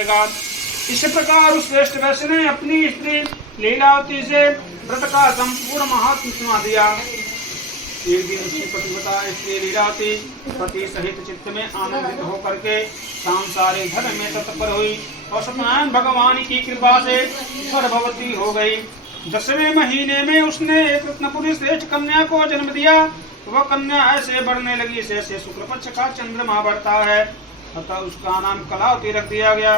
इस प्रकार उस श्रेष्ठ वैश्य ने अपनी स्त्री लीलावती से व्रत का संपूर्ण महत्व सुना दिया। एक दिन उसकी पतिव्रता स्त्री लीलावती पति सहित चित्त में आनंदित होकर के सांसारिक धर्म में तत्पर हुई और सत्यनारायण भगवान की कृपा से गर्भवती हो गई। 10वें महीने में उसने एक रत्नपुरी श्रेष्ठ कन्या को जन्म दिया। वह कन्या ऐसे बढ़ने लगी जैसे शुक्ल पक्ष का चंद्रमा बढ़ता है, अतः उसका नाम कलावती रख दिया गया।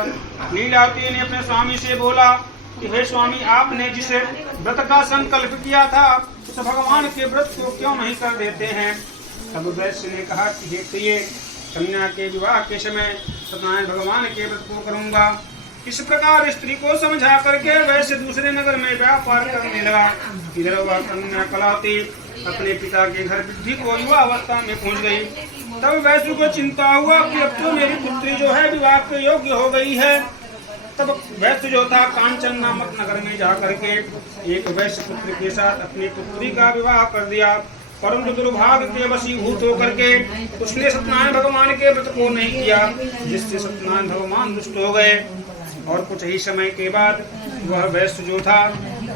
लीलावती ने अपने स्वामी से बोला कि हे स्वामी, आपने जिस व्रत का संकल्प किया था उस भगवान के व्रत को क्यों नहीं कर देते हैं। तब वैश्य ने कहा कि हे प्रिय, कन्या के विवाह के समय सत्यनारायण भगवान के व्रत को करूंगा। इस प्रकार स्त्री को समझा करके वैश्य दूसरे नगर में व्यापार करने लगा। इधर वह कन्या कलावती अपने पिता के घर वृद्धि को युवा अवस्था में पहुंच गई। तब वैश्य को चिंता हुआ कि अब तो मेरी पुत्री जो है विवाह के योग्य हो गई है। तब वैश्य जो था कांचन नामक नगर में जाकर के एक वैश्य पुत्र के साथ अपनी पुत्री का विवाह कर दिया, परंतु दुर्भाग्य के वशीभूत होकर के उसने सत्यनारायण भगवान के व्रत को नहीं किया, जिससे सत्यनारायण भगवान दुष्ट हो गए। और कुछ ही समय के बाद वह वैश्य जो था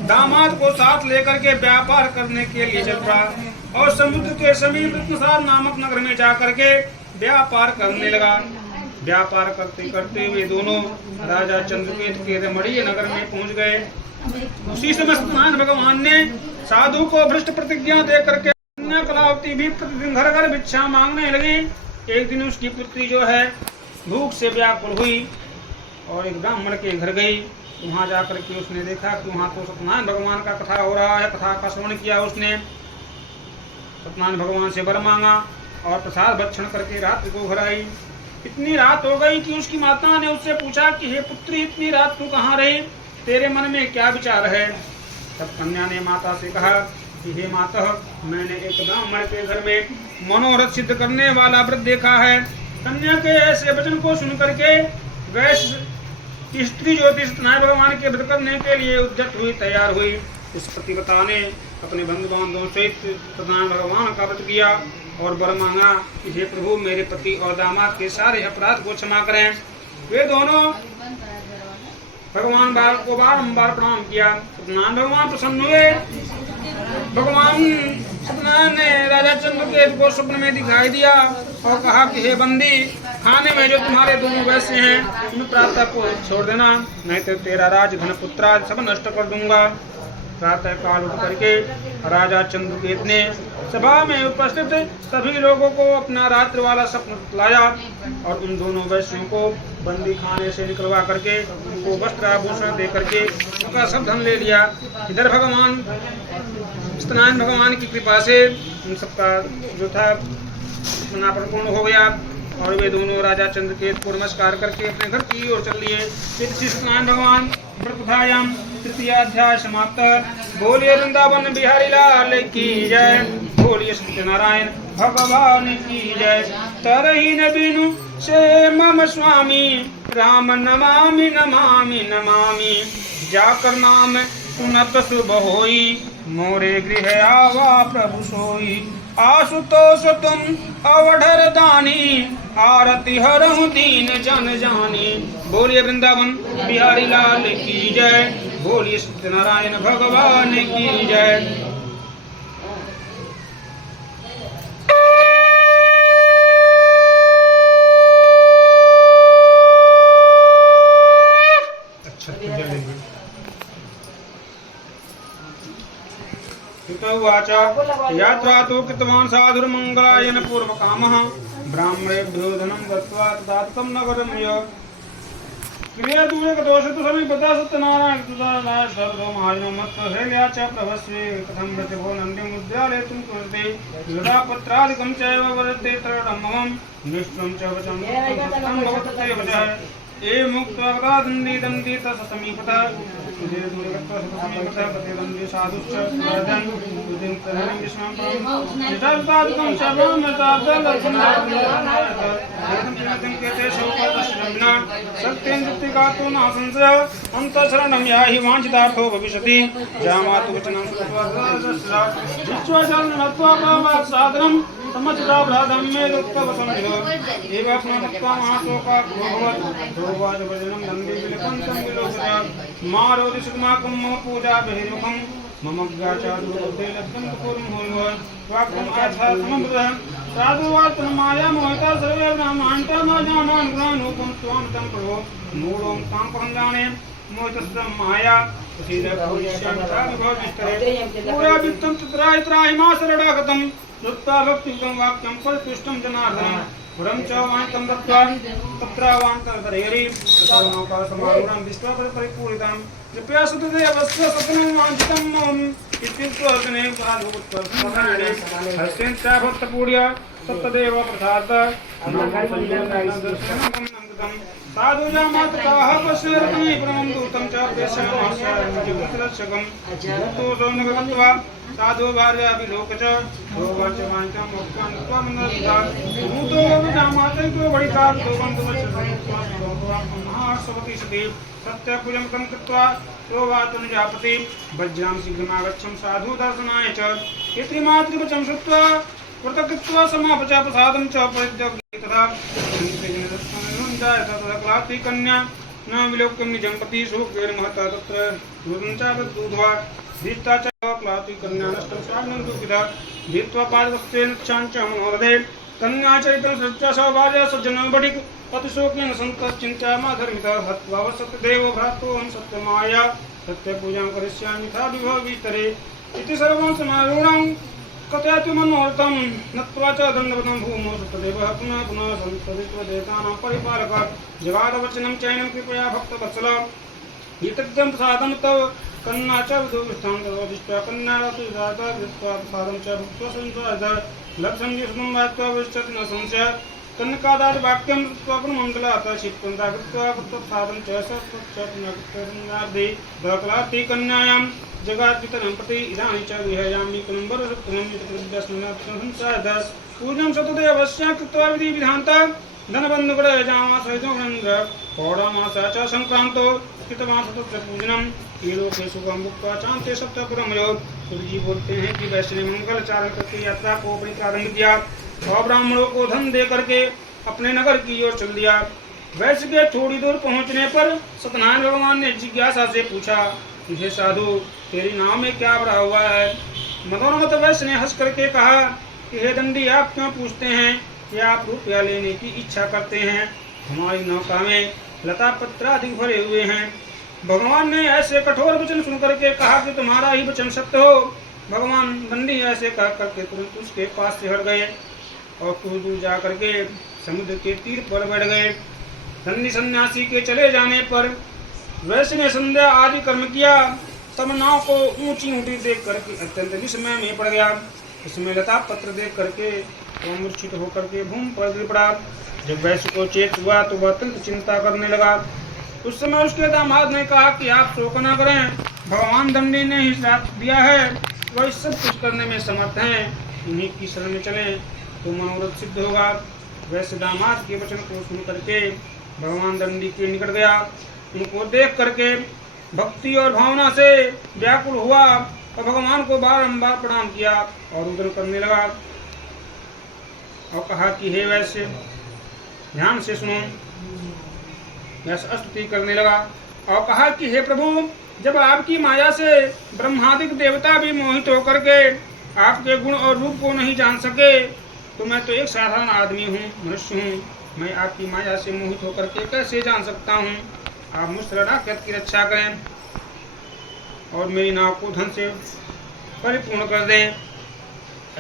दामाद को साथ लेकर के व्यापार करने के लिए चल पड़ा और समुद्र के समीप रत्नसार नामक नगर में जाकर के व्यापार करने लगा। व्यापार करते करते वे दोनों राजा चंद्रकेतु के रमणीय नगर में पहुंच गए। उसी समय सत्यनारायण भगवान ने साधु को भ्रष्ट प्रतिज्ञा दे करके कन्या कलावती भी प्रतिदिन घर घर भिक्षा मांगने लगी। एक दिन उसकी पुत्री जो है भूख से व्याकुल हुई और एक ब्राह्मण के घर गई। वहां जाकर के उसने देखा कि वहां तो सत्यनारायण भगवान का कथा हो रहा है। कथा का श्रवण किया उसने, सत्यनारायण भगवान से वर मांगा और प्रसाद भक्षण करके रात्रि को घर आई। इतनी रात हो गई कि उसकी माता ने उससे पूछा कि हे पुत्री, इतनी रात तू कहाँ रही, तेरे मन में क्या विचार है। तब कन्या ने माता से कहा कि हे माता, मैंने एक ब्राह्मण के घर में मनोरथ सिद्ध करने वाला व्रत देखा है। कन्या के ऐसे वचन को सुन करके वैश्य की स्त्री जो थी सत्यनारायण भगवान के व्रत करने के लिए उद्यत हुई, तैयार हुई। इस पतिव्रता ने अपने बंधु बांधवों सहित सत्यनारायण भगवान का व्रत किया और वर मांगा कि हे प्रभु, मेरे पति और दामाद के सारे अपराध को क्षमा करें। वे दोनों भगवान को बारंबार प्रणाम किया। सत्यनारायण भगवान प्रसन्न हुए। भगवान सत्यनारायण ने राजा चंद्रकेतु को स्वप्न में दिखाई दिया और कहा कि हे बंदी, खाने में जो तुम्हारे दोनों वैश्य हैं तुम्हें प्रातः को छोड़ देना, नहीं तो तेरा राज धन पुत्र सब नष्ट कर दूंगा। प्रातः काल उठ करके राजा चंद्रकेतु ने सभा में उपस्थित सभी लोगों को अपना रात्रि वाला स्वप्न बतलाया और उन दोनों वैश्यों को बंदी खाने से निकलवा करके उनको वस्त्र आभूषण दे करके उनका सब धन ले लिया। इधर भगवान सत्यनारायण भगवान की कृपा से उन सबका जो था पूर्ण हो गया और वे दोनों राजा चंद्रकेतु को नमस्कार करके अपने घर की ओर चल लिए। श्री सत्यनारायण भगवान व्रतकथायाम तृतीय अध्याय समाप्त। बोलिए वृंदावन बिहारी लाल की जय, बोलिए सत्यनारायण भगवान की जय। तरही न बिनु से मम स्वामी, राम नमामि नमामि नमामि। जाकर नाम सुनत शुभ होई, मोरे गृह आवा प्रभु सोई। आशुतोष तुम अवधर दानी, आरती हरहु दीन जन जानी। बोलिए वृंदावन बिहारी लाल की जय, बोलिए सत्यनारायण भगवान की जय। उवाच यात्रा तो कृतवान् साधुर्मंगलायन पूर्वकामः, ब्राह्मणेभ्यो धनं दत्त्वा तदात्तं नगरं य। क्रियादूरकदोषतु समीपतः सत्यनारायण तुदाराय सर्वो महाजनो मत्तहेल्या च प्रभस्वे। कथं प्रतिभो नन्दिमुद्यालयितुं कुरुते, यदा पत्रादिकं चैव वदते तरणं मम। निष्ठुरं च वचनं सत्यं भवते वचः। एवं मुक्त्वा गता दण्डी दण्डी तत्समीपतः, धीरे दूरे गत्वा सतसमीपतः प्रतिदण्डी साधुश्च वर्धन् बुद्धिं तरणं विस्मयं परं। निजर्तादिकं सर्वं सत्यं जित्तिकातो न संशयः, अन्तःशरणं याहि वाञ्छितार्थो भविष्यति। जामातु वचनं श्रुत्वा विश्वासं नत्वा साधनं समझता भ्रातम में दुःखवसं एव अपनत्वा महाशोका भगवत् भगवाज भजनं नंदी विलपन्तं विलोकया मारोदि सुकुमाकं मम पूजा बहिर्मुखं मम ज्ञाचारुते लब्धं कुर्मोल्व वाक्यम् आथा समृद्धः साधुवार्तन माया मोहिता सर्वे ब्रह्माण्डं माजानान् गुणानुपं त्वां तं प्रभो मूढं तां पहञ्जाने मोहितस्य माया पूरा वित्तं तत्राय त्राहिमा शरणागतं युक्ता भक्तियुक्तं वाक्यं परितुष्टं जनार्दनं वरं च वाञ्छं दत्त्वा तत्रावान्तरहरि समारूढं दृष्ट्वा परिपूरितं कृपया सुतदेवस्य सतनं वाञ्छितं मम इत्युक्त्वा अर्जुने साधुपुत्रः हस्तेन भक्तपूर्य सत्यदेव प्रसाद साधुजामातकाः पश्यरत्नी परमं दूतं च पेशमाश्रयं भूतो सोनगत्वा साधु भार्याभिलोक च भोगाच वाञ्छां मोक्षां नत्वा मन्दता भूतो जामातं को बड़िता तो महासवती सती सत्यपूजं तं कृत्वा योगातुं जापति वज्रां शीघ्रमागच्छं साधु दर्शनाय च इति मातृवचनं श्रुत्वा कृतकृत्वा समापचा प्रसादं च परित्यज्य तथा क्लाति कन्या न विलोक्यं निजं पति शोकेन महता तत्र दूतं च तद्दूत्वा धीष्टा च क्लाति कन्या नष्टं श्रावणं दुःखिता धीत्वा पादवस्तेन चाञ्च मनोरथे कन्या चरितं सच्चा सौभार्य सज्जनं बडिक अतिशोकेन सन्तचिन्त्या माधर्मिता हत्वा सत्यदेवो भ्रातोऽहं सत्यमाया सत्यपूजां करिष्यामि यथा विभवितरे इति सर्वं समारूढं कथयतु मनोरथं नत्वा च दण्डवतं भूमौ सत्यदेवः पुनः पुनः संस्तदित्वदेतानां परिपालकः जगादवचनं चैनं कृपया भक्तवत्सल एतद्यं प्रसादं तव कन्या च विदुष्टां तदवदिष्ट्वा कन्यारतु जाता दृष्ट्वा प्रसादं च भुक्त्वा संसारः लक्ष्यं जिष्णुं वात्वा विष्टति न संशय कन्यकादात् वाक्यं दत्त्वा पुनमण्डलात् क्षिप्तं कृत्वा प्रसादं च सत्पक्षनार्दे दकलाति कन्यायां जगाद्वितनं प्रति इदानीं च विहयामि कुलम्बरसुप्तनं पूजनं सतदेवस्य कृत्वा विधि विधान्ता धनबन्धुगणजामासहितोन्द्र पौढमासा च संक्रान्तो कृतवान् सतस्य पूजनं लोके सुखं भुक्त्वा चान्ते सप्तपुरमयो गुरुजी बोलते हैं कि वैष्णव ने मंगल चारण करके यात्रा को बड़ी प्रारंभ किया और ब्राह्मणों को धन दे करके अपने नगर की ओर चल दिया। वैश्य के थोड़ी दूर पहुंचने पर सत्यनारायण भगवान ने जिज्ञासा से पूछा कि हे साधु तेरी नाव में क्या भरा हुआ है। मनोरमत वैश्य ने हंस करके कहा कि हे दंडी आप क्यों पूछते हैं कि आप रुपया लेने की इच्छा करते हैं। हमारी नौका में लता पत्र अधिक भरे हुए हैं। भगवान ने ऐसे कठोर वचन सुन करके कहा कि तुम्हारा ही वचन सत्य हो। भगवान दंडी ऐसे कह करके तुरंत उसके पास से हट गए और कुछ दूर जा करके समुद्र के तीर पर बैठ गए। दंडी सन्यासी के चले जाने पर वैश्य ने संध्या आदि कर्म किया। तब नाव को ऊंची ऊंची देख करके अत्यंत विस्मय में पड़ गया। इसमें लता पत्र देख करके वो मूर्छित होकर के भूमि पर गिर पड़ा। जब वैश्य को चेत हुआ तो वह अत्यंत चिंता करने लगा। उस समय उसके दामाद ने कहा कि आप शोक न करें, भगवान दंडी ने ही श्राप दिया है, वह सब कुछ करने में समर्थ हैं। उन्हीं की शरण में चलें तो मनोरथ सिद्ध होगा। वैश्य दामाद के वचन को सुन करके भगवान दंडी के निकट गया। उनको देख करके भक्ति और भावना से व्याकुल हुआ और भगवान को बारंबार प्रणाम किया और रुदन करने लगा और कहा कि हे वैश्य ध्यान से सुनो। वैश्य स्तुति करने लगा और कहा कि हे प्रभु, जब आपकी माया से ब्रह्मादिक देवता भी मोहित होकर के आपके गुण और रूप को नहीं जान सके तो मैं तो एक साधारण आदमी हूँ, मनुष्य हूँ। मैं आपकी माया से मोहित होकर के कैसे जान सकता हूँ। आप मुझ शरणागत की रक्षा करें और मेरी नाव को धन से परिपूर्ण कर दें।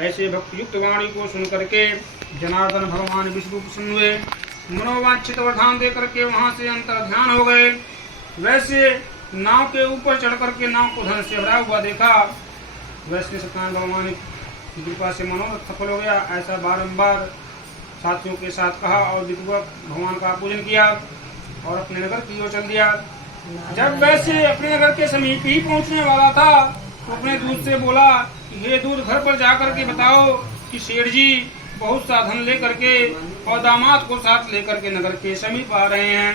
ऐसे भक्तियुक्त वाणी को सुन करके जनार्दन भगवान विष्णु प्रसन्न हुए। मनोवांछित वरदान दे करके वहां से अंतर ध्यान हो गए। वैसे नाव के ऊपर चढ़ करके नाव को धन से भरा हुआ देखा। वैसे सत्यनारायण भगवान की कृपा से मनोरथ सफल हो गया। ऐसा बारंबार साथियों के साथ कहा और विधिवत भगवान का पूजन किया और अपने नगर की ओर चल दिया। जब वैसे अपने नगर के समीप ही पहुंचने वाला था तो अपने दूत से बोला कि हे दूत, घर पर जाकर के बताओ कि सेठ जी बहुत सा धन लेकर के और दामाद को साथ लेकर के नगर के समीप आ रहे हैं।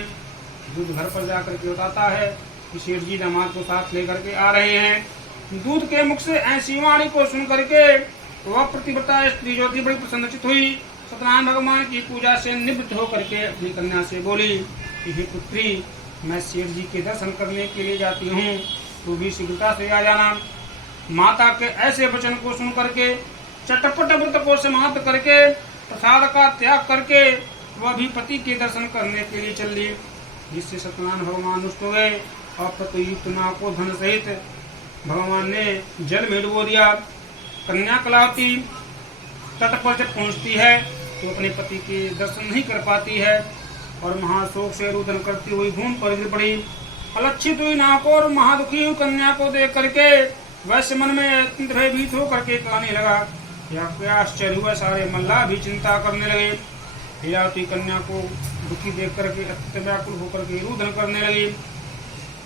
दूत घर पर जाकर के बताता है कि सेठ जी दामाद को साथ लेकर के आ रहे हैं। दूत के मुख से ऐसी वाणी को सुन करके वह प्रतिव्रता स्त्री जो थी बड़ी प्रसन्नचित हुई। सत्यनारायण भगवान की पूजा से निवृत्त होकर के अपनी कन्या से बोली कि हे पुत्री, मैं शेर जी के दर्शन करने के लिए जाती हूँ, तू भी शीघ्रता से आ जाना। माता के ऐसे वचन को सुन करके चटपट व्रत को समाप्त करके प्रसाद का त्याग करके वह भी पति के दर्शन करने के लिए चल ली, जिससे सत्यनारायण भगवान रुष्ट हो गए और प्रतियुक्त नाव को धन सहित भगवान ने जल में डुबो दिया। कन्या कलावती तट पर जब पहुंचती है तो अपने पति के दर्शन नहीं कर पाती है और महाशोक से रुदन करती हुई भूमि पर गिर पड़ी। अलक्षित हुई नाव को और महादुखी हुई कन्या को देख करके वैश्य मन में अत्यंत भयभीत होकर के कहने लगा, यह क्या आश्चर्य हुआ। सारे मल्लाह भी चिंता करने लगे। लीलावती कन्या को दुखी देख करके अत्यंत व्याकुल होकर के रुदन करने लगी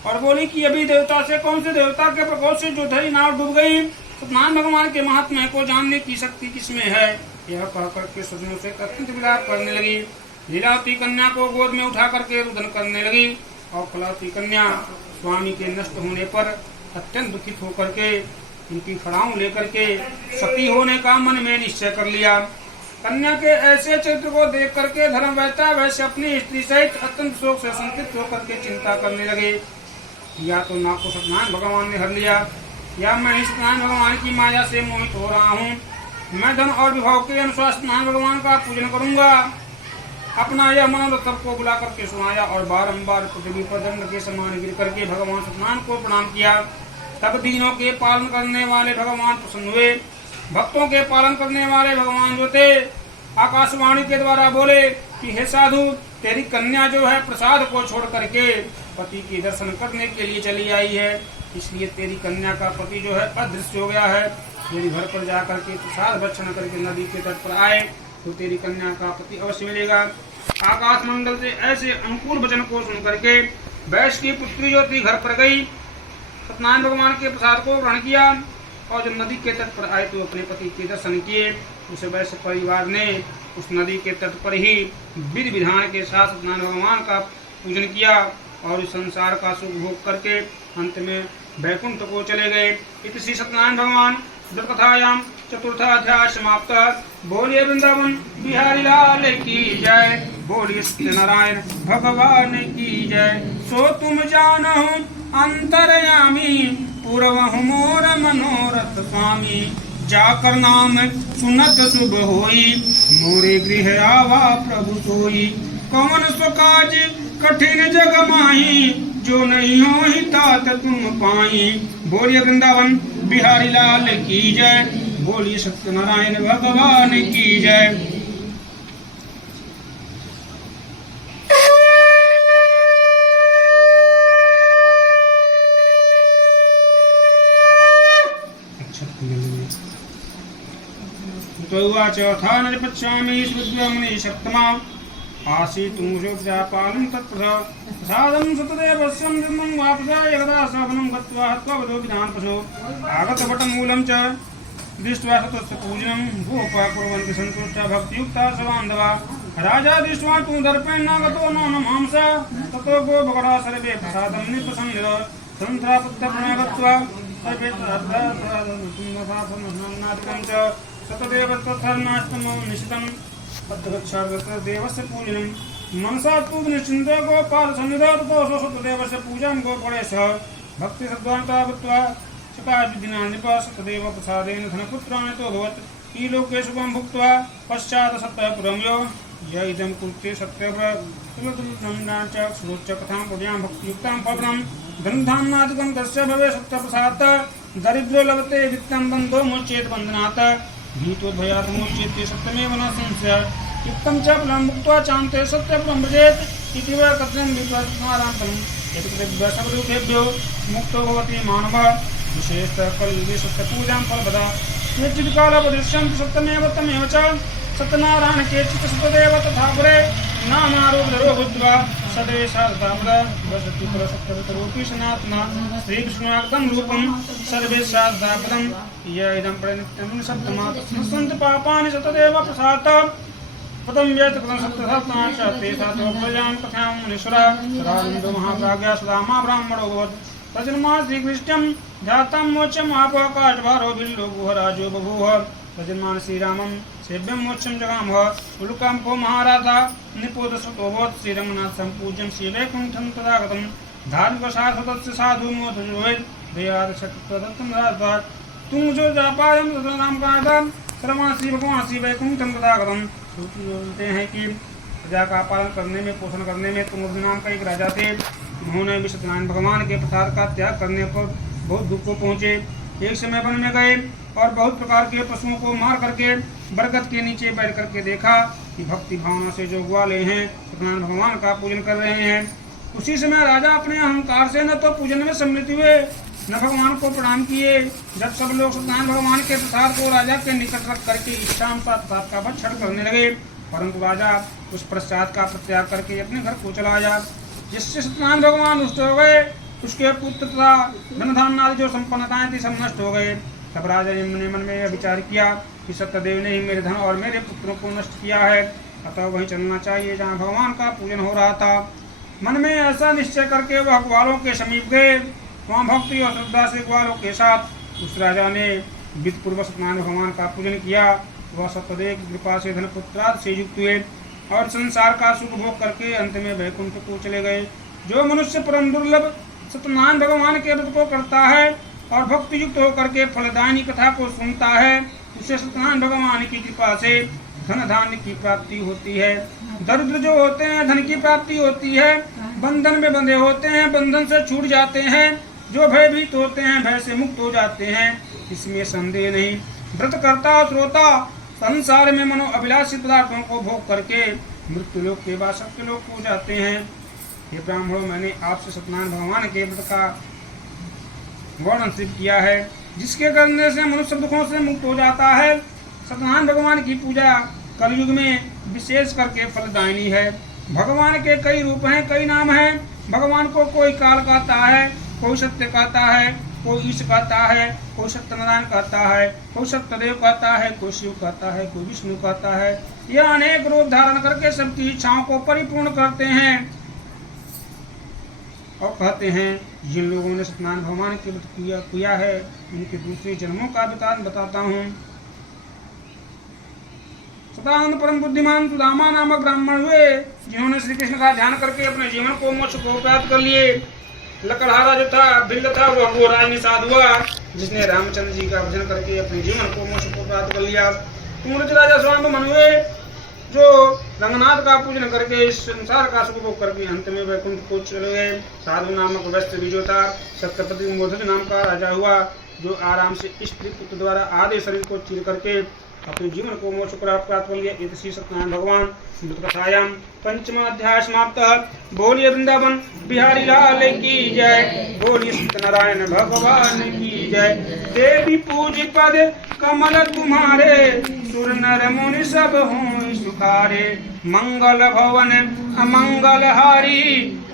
और बोली कि अभी देवता से कौन से देवता के प्रकोप से जो धरी नाव डूब गई, सत्यनारायण भगवान के महात्म्य को जानने की शक्ति किसमें है। यह कहकर के सज्जनों से अत्यंत विलाप करने लगी। लीलावती कन्या को गोद में उठा करके रुदन करने लगी और कलावती कन्या स्वामी के नष्ट होने पर अत्यंत दुखित होकर के उनकी खड़ाऊ लेकर के सती होने का मन में निश्चय कर लिया। कन्या के ऐसे चरित्र को देख करके धर्मवेत्ता वैश्य अपनी स्त्री सहित अत्यंत शोक से संतप्त होकर के चिंता करने लगे। या तो नाव को सत्यनारायण भगवान ने हर लिया या मैं सत्यनारायण भगवान की माया से मोहित हो रहा हूँ। मैं धन और विभाव के अनुसार सत्यनारायण भगवान का पूजन करूंगा। अपना यह मनोरथ सबको बुला करके सुनाया और बारंबार पृथ्वी पर दंड के समान गिर करके भगवान सत्यनारायण को प्रणाम किया। तब दीनों के पालन करने वाले भगवान प्रसन्न हुए। भक्तों के पालन करने वाले भगवान जो थे आकाशवाणी के द्वारा बोले कि हे साधु, तेरी कन्या जो है प्रसाद को छोड़ करके पति के दर्शन करने के लिए चली आई है, इसलिए तेरी कन्या का पति जो है अदृश्य हो गया है। यदि घर पर जाकर के प्रसाद भक्षण करके नदी के तट पर आए तो तेरी कन्या का पति अवश्य मिलेगा। आकाश मंडल से ऐसे अनुकूल वचन को सुन करके वैश्य की पुत्री जो थी घर पर गई, सत्यनारायण भगवान के प्रसाद को ग्रहण किया और जब नदी के तट पर आए तो अपने पति के दर्शन किए। उस वैश्य परिवार ने उस नदी के तट पर ही विधि विधान के साथ सत्यनारायण भगवान का पूजन किया और इस संसार का सुख भोग करके अंत में वैकुंठ को चले गए। इति श्री सत्यनारायण भगवान कथायाम चतुर्थाध्याय समाप्त। बोलिए वृंदावन बिहारी लाल की जय, बोलिए सत्यनारायण भगवान की जय। सो तुम जानो अंतरयामी पूर्वहु मोर मनोरथ स्वामी, जाकर नाम सुनत शुभ होई मोरे गृह आवा प्रभु सोई। कौन सो काज कठिन जग माही जो नहीं हो ही तात तुम पाई। बोलिए वृंदावन बिहारी लाल की जय, बोलिए सत्यनारायण भगवान की जय। चौथा न पश्यामि सुद्रमणि सप्तमा आसीतुं शोभ्यापालं तत्प्रसादं सतदेवस्यं जन्मं वापसा यगदा सवनं गत्वा हत्वा वदो विधानपशो आगतभटमूलं च दृष्ट्वा सतस्य पूजनं गोपा कुर्वन्ति सन्तुष्टा भक्तियुक्ता सबान्धवा। राजा दृष्ट्वा तु दर्पेण नागतो नमांस ततो गो भगवता सर्वे प्रसादं निप्रसन्निध सन्त्रापत्यप्रणगत्वा सर्वे सतदेव तथर्नाष्टमो निशितं देवस्य पूजनं मनसा तु निश्चिन्तो गोपाल सन्निधौ ततो सतदेवस्य पूजां गोपणेश भक्ति सद्वान्ता भूत्वा शतायुधिना नृप सतदेव प्रसादेन धनपुत्राणितो भवत् ईलोके शुभं भुक्त्वा पश्चात् सत्यपुरं यो य इदं कुरुते सत्यव्रतं श्रोच्च कथां पुण्यां भक्तियुक्तां पवनं धनधान्यादिकं तस्य भवे सत्यप्रसादात् दरिद्रो लभते वित्तं बन्धो मोचेत बन्धनात् भीतोद्भयात् मोच्यते सत्यमेव न संशयः युक्तं च फलं भुक्त्वा चान्ते सत्यफलं भजेत् इति वा कथनं विद्वांसमारान्तम् एतद् सर्वदुःखेभ्यो मुक्तो भवति मानवः विशेषतः कलियुगे सत्यपूजां फलप्रदा केचित् कालपदिश्यन्ति सत्यमेव तमेव च सत्यनारायण केचित् सतदेव तथा पुरे नानारूपधरो भूत्वा सदेशादामद वसति पुरसत्यरूपी सनातना श्रीकृष्णार्कं रूपं सर्वेशादापदं य इदं प्रणित्यं सप्तमा तस्मसन्ति पापानि सतदेव प्रसादात् पदं यत् कृतं सत्यसत्तां च ते सातो प्रजां कथां मुनीश्वरा सदानन्दो महाभाग्या सुदामा ब्राह्मणो भवत् तजन्मा श्रीकृष्णं ध्यातं मोक्षम् आपोकाशभारो बिल्लो गुहराजो बभूव सजन्मान श्रीरामं सेव्यं मोक्षं जगामः उल्काम्भो महाराजा निपोदसतोभवत् श्रीरंगनाथ संपूज्यं श्रीवैकुण्ठं तदागतं धार्मिकशास्त्रतस्य साधु मोदजुवेद दयादशक्तदत्तं राजा तुम जो जापायम नाम का आदम श्रवण श्री भगवान श्री वैकुंठम तदागतम बोलते हैं कि प्रजा का पालन करने में पोषण करने में तुम नाम का एक राजा थे। उन्होंने भी सत्यनारायण भगवान के प्रसाद का त्याग करने पर बहुत दुख को पहुँचे। एक समय वन में गए और बहुत प्रकार के पशुओं को मार करके बरगद के नीचे बैठ करके देखा कि भक्ति भावना से जो ग्वाले हैं सत्यनारायण भगवान का पूजन कर रहे हैं। उसी समय राजा अपने अहंकार से न तो पूजन में सम्मिलित हुए न भगवान को प्रणाम किए। जब सब लोग सत्यनारायण भगवान के प्रसाद को राजा के निकट रख करके इष्टानुसार प्रसाद का भक्षण करने लगे, परंतु राजा उस प्रसाद का परित्याग करके अपने घर को चला आया, जिससे सत्यनारायण भगवान रुष्ट हो गए। उसके पुत्र तथा धन धान्य आदि जो संपन्नताएं थी सब नष्ट हो गए। तब राजा ने मन में यह विचार किया कि सत्यदेव ने ही मेरे धन और मेरे पुत्रों को नष्ट किया है, अतः वहीं चलना चाहिए जहाँ भगवान का पूजन हो रहा था। मन में ऐसा निश्चय करके वह ग्वालों के समीप गए। वहाँ भक्ति और श्रद्धा से ग्वालों के साथ उस राजा ने विधिपूर्वक सत्यनारायण भगवान का पूजन किया। वह सत्यदेव की कृपा से धन पुत्रादि से युक्त हुए और संसार का सुख भोग करके अंत में वैकुंठ को चले गए। जो मनुष्य परम दुर्लभ सत्यनारायण भगवान के व्रत को करता है और भक्ति युक्त होकर के फलदायिनी कथा को सुनता है, उसे सत्यनारायण भगवान की कृपा से धन धान्य की प्राप्ति होती है। दरिद्र जो होते हैं धन की प्राप्ति होती है, बंधन में बंधे होते हैं बंधन से छूट जाते हैं, जो भयभीत होते हैं भय से मुक्त हो जाते हैं, इसमें संदेह नहीं। व्रत करता श्रोता संसार में मनो अभिलाषी पदार्थों को भोग करके मृत्यु लोक के बाद सत्य लोक को जाते हैं। हे ब्राह्मणों, मैंने आपसे सत्यनारायण भगवान के व्रत का वर्णन सिद्ध किया है, जिसके करने से मनुष्य दुखों से मुक्त हो जाता है। सत्यनारायण भगवान की पूजा कलयुग में विशेष करके फलदायिनी है। भगवान के कई रूप हैं, कई नाम हैं। भगवान को कोई काल कहता है, कोई सत्य कहता है, कोई ईश कहता है, कोई सत्यनारायण कहता है, कोई सत्यदेव कहता है, कोई शिव कहता है, कोई विष्णु कहता है। यह अनेक रूप धारण करके सबकी इच्छाओं को परिपूर्ण करते हैं और कहते हैं जिन लोगों ने सत्यनारायण भगवान के व्रत किया है उनके दूसरे जन्मों का वृतांत बताता हूँ। सदानंद परम बुद्धिमान सुदामा नामक ब्राह्मण हुए, जिन्होंने श्री कृष्ण का ध्यान करके अपने जीवन को मोक्ष को प्राप्त कर लिए। लकड़हारा जो था बिल्ल था वह गोराज निषाद हुआ, जिसने रामचंद्र जी का भजन करके अपने जीवन को मोक्ष को प्राप्त कर लिया। मूर्ति राजा स्वामी हुए, जो रंगनाथ का पूजन करके इस संसार का सुख भोग करके अंत में वैकुंठ को चले गए। साधु नामक व्यस्त भी जो था सत्यपति मोधज नाम का राजा हुआ, जो आराम से स्त्री पुत्र द्वारा आधे शरीर को चीर करके अपने जीवन को मोक्ष प्राप्त कर लिया। इति सत्यनारायण भगवान कथायाम पंचम अध्याय समाप्त। बोलिए वृंदावन बिहारी लाल की जय, बोलिए सत्यनारायण भगवान की जय। देवी पूज पद कमल तुम्हारे, सुर नर मुनि सब हों सुखारे। मंगल भवन अमंगल हारी,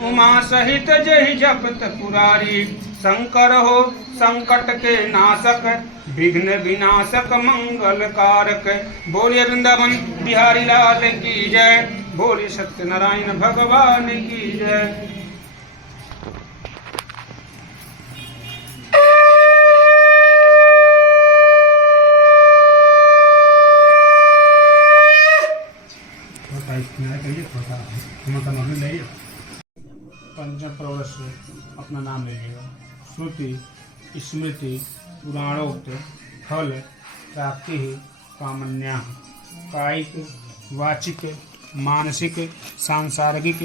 उमा सहित जय जपत पुरारी। शंकर हो संकट के नाशक, विघ्न विनाशक मंगल कारक। बोलिए वृंदावन बिहारी लाल की जय, बोलिए सत्यनारायण भगवान की जय। पंचम प्रवर से अपना नाम ले लिएगा। श्रुति स्मृति पुराणोक्त फल प्राप्ति कामन्या, कायिक वाचिक मानसिक सांसारिक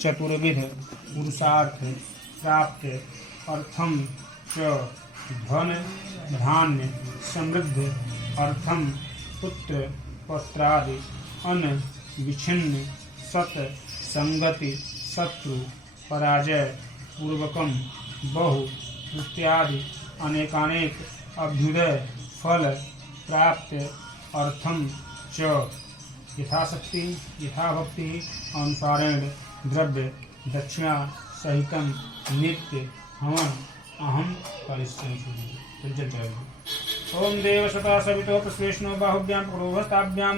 चतुर्विध पुरुषार्थ प्राप्त अर्थम च धन धान्य समृद्ध अर्थम पुत्र पौत्रादि अन्न विच्छिन्न सत संगति शत्रु पराजय पूर्वकम बहु इत्यादि अनेकानेक अभ्युदय फल प्राप्त अर्थम च यथाशक्ति यथाभक्ति अनुसारेण द्रव्य दक्षिणा सहितम नित्य हवन अहम करिष्यामि। ओम देव सता सवितो प्रश्वेष्णो बाहुभ्यां प्रोभस्ताभ्यां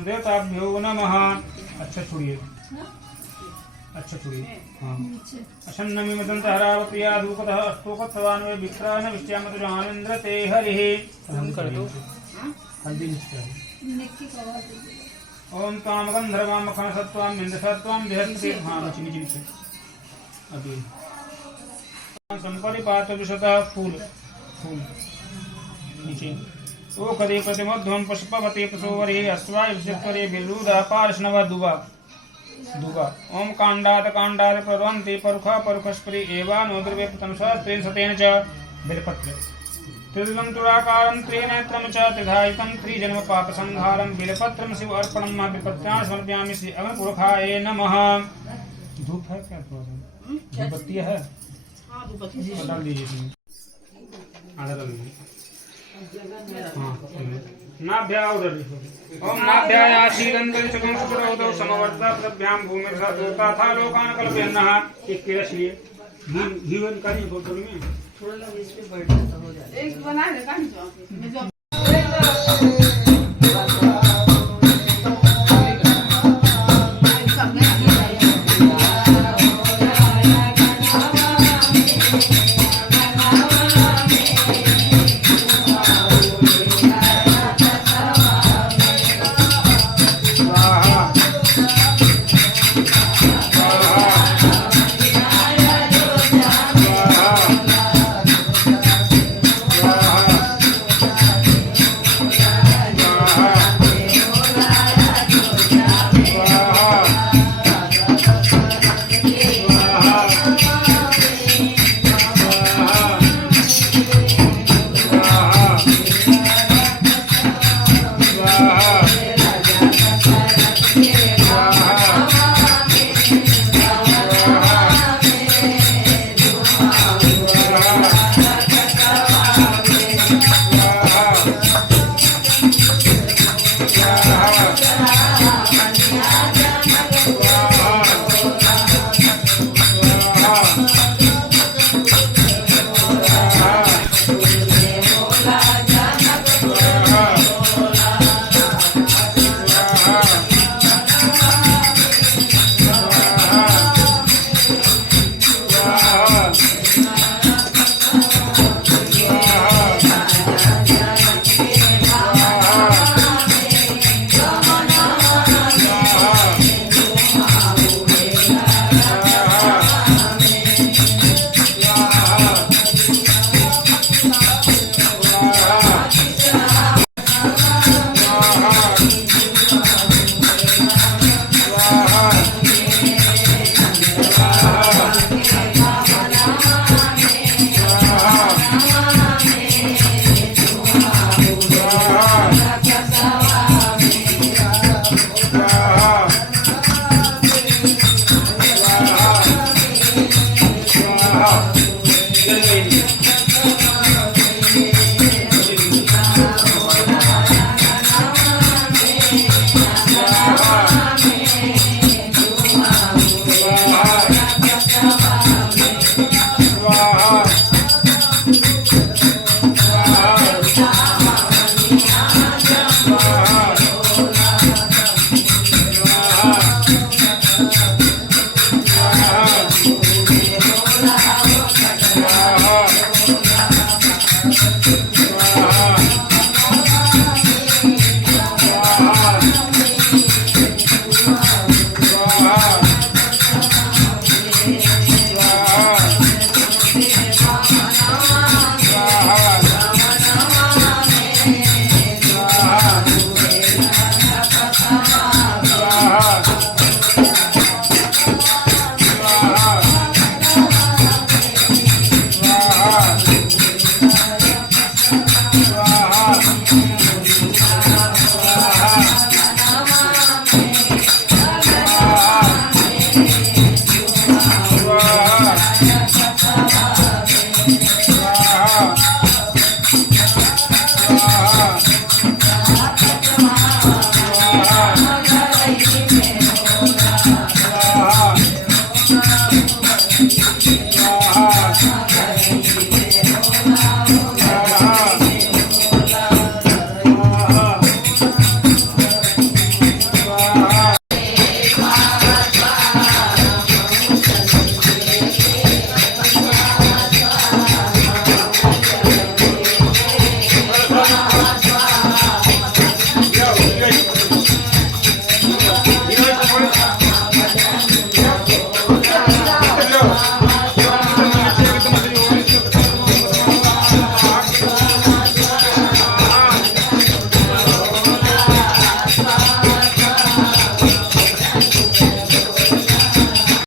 देवताभ्यो नमः। अच्छा छोड़िए, अच्छा छोड़िए। हाँ अशन्नमि मदंत हरावत्या धूपतः अस्तोकत्वान्वे विक्रान विश्यामत जानेन्द्र ते हरिः। हम कर दो हल्दी मिक्स ओम ताम गंधर्वां मखन सत्वां मिंद सत्वां विहरन्ति हाँ नीचे नीचे अभी संपरिपात विशतः फूल फूल नीचे ओ कदे प्रतिमध्वं पुष्पवते पशुवरे अश्वाय विशत्वरे बिल्लूदा पार्ष्णव दुबा दुबा ओम कांडात प्रवन्ति परुखा परुखस्परि एवा नो द्रव्ये तमसा सतेन च बिलपत्र त्रिदलं तुराकारं त्रिनेत्रं च त्रिधायितं त्रिजन्म पापसंहारं बिलपत्रं शिव अर्पणं बिलपत्रां समर्पयामि श्री अग्निपुरुषाय नमः। धूप है क्या थोड़ा सा धूपबत्ती है डाल दीजिए आधा डाल दीजिए नाभ्या उदर ओम नाभ्याया शीरंदरि सुगम सुप्रौदौ समवर्ता प्रभ्यां भूमिर्षादोता था लोकान कल्पयन्नः एक के रस लिए जीवन का नहीं फोटो में थोड़ा लग इस पे बैठा हो जाए एक बना दे कान जो